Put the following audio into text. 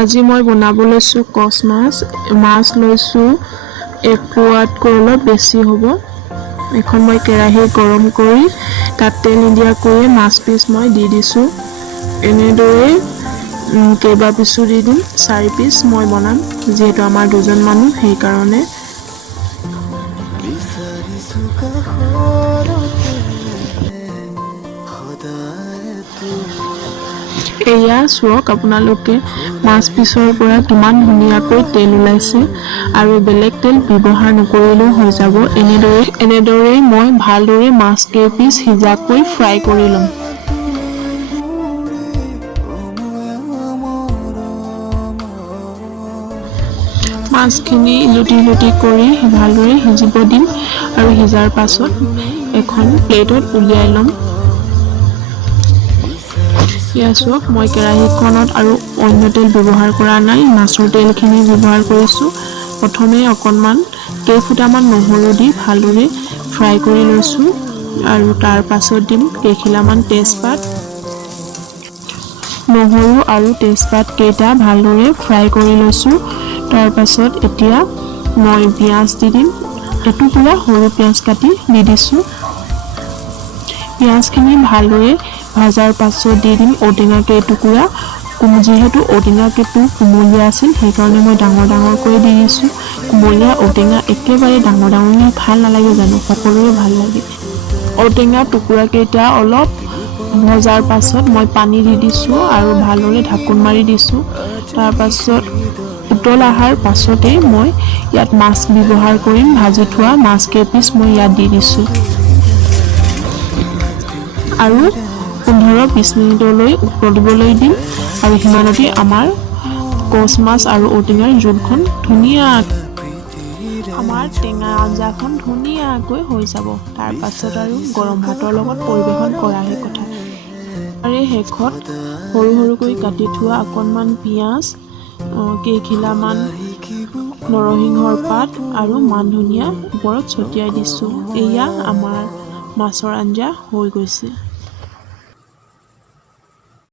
আজি মই বনাব লৈছোঁ কচ মাছ। মাছ লৈছোঁ 1 পোৱাতকৈ অলপ বেছি হ'ব। এখন মই কেৰাহী গৰম কৰি তাত তেল নিদিয়াকৈ মাছ পিচ মই দি দিছোঁ। এনেদৰে কেইবা পিছো দি দিম। 4 পিচ মই বনাম, যিহেতু আমাৰ 2জন মানুহ, সেইকাৰণে। এয়া চাওক আপোনালোকে, মাছ পিছৰ পৰা কিমান ধুনীয়াকৈ তেল ওলাইছে আৰু বেলেগ তেল ব্যৱহাৰ নকৰিলেও হৈ যাব। এনেদৰেই মই ভালদৰে মাছ কেইপিচ সিজাকৈ ফ্ৰাই কৰি ল'ম। মাছখিনি লুটি কৰি ভালদৰে সিজিব দিম আৰু সিজাৰ পাছত এখন প্লেটত উলিয়াই ল'ম। এয়া চাওক, মই কেৰাহীখনত আৰু অন্য তেল ব্যৱহাৰ কৰা নাই, মাছৰ তেলখিনি ব্যৱহাৰ কৰিছোঁ। প্ৰথমে অকণমান কেইফুটামান নহৰু দি ভালদৰে ফ্ৰাই কৰি লৈছোঁ আৰু তাৰ পাছত দিম কেইখিলামান তেজপাত। নহৰু আৰু তেজপাত কেইটা ভালদৰে ফ্ৰাই কৰি লৈছোঁ। তাৰ পাছত এতিয়া মই পিঁয়াজ দি দিম। এটুকুৰা সৰু পিঁয়াজ কাটি দি দিছোঁ। পিঁয়াজখিনি ভালদৰে ভাজাৰ পাছত দি দিম ঔটেঙা কেইটুকুৰা। যিহেতু ঔটেঙা কেইটো কুমলীয়া আছিল, সেইকাৰণে মই ডাঙৰকৈ দি দিছোঁ। কুমলীয়া ঔটেঙা একেবাৰে ডাঙৰ ভাল নালাগে জানো? সকলোৰে ভাল লাগে। ঔটেঙা টুকুৰা কেইটা অলপ ভজাৰ পাছত মই পানী দি দিছোঁ আৰু ভালদৰে ঢাকোন মাৰি দিছোঁ। তাৰ পাছত উতল অহাৰ পাছতেই মই ইয়াত মাছ ব্যৱহাৰ কৰিম। ভাজি থোৱা মাছ কেইপিচ মই ইয়াত দি দিছোঁ আৰু 15-20 মিনিটলৈ উতলিবলৈ দিম। আৰু সিমানতে আমাৰ কচ মাছ আৰু ঔটেঙাৰ জোলখন আমাৰ টেঙা আঞ্জাখন ধুনীয়াকৈ হৈ যাব। তাৰ পাছত আৰু গৰম ভাতৰ লগত পৰিৱেশন কৰাহে কথা। তাৰে শেষত সৰুকৈ কাটি থোৱা অকণমান পিঁয়াজ, কেইখিলামান নৰসিংহৰ পাত আৰু মান ধনিয়া ওপৰত ছটিয়াই দিছোঁ। এয়া আমাৰ মাছৰ আঞ্জা হৈ গৈছে।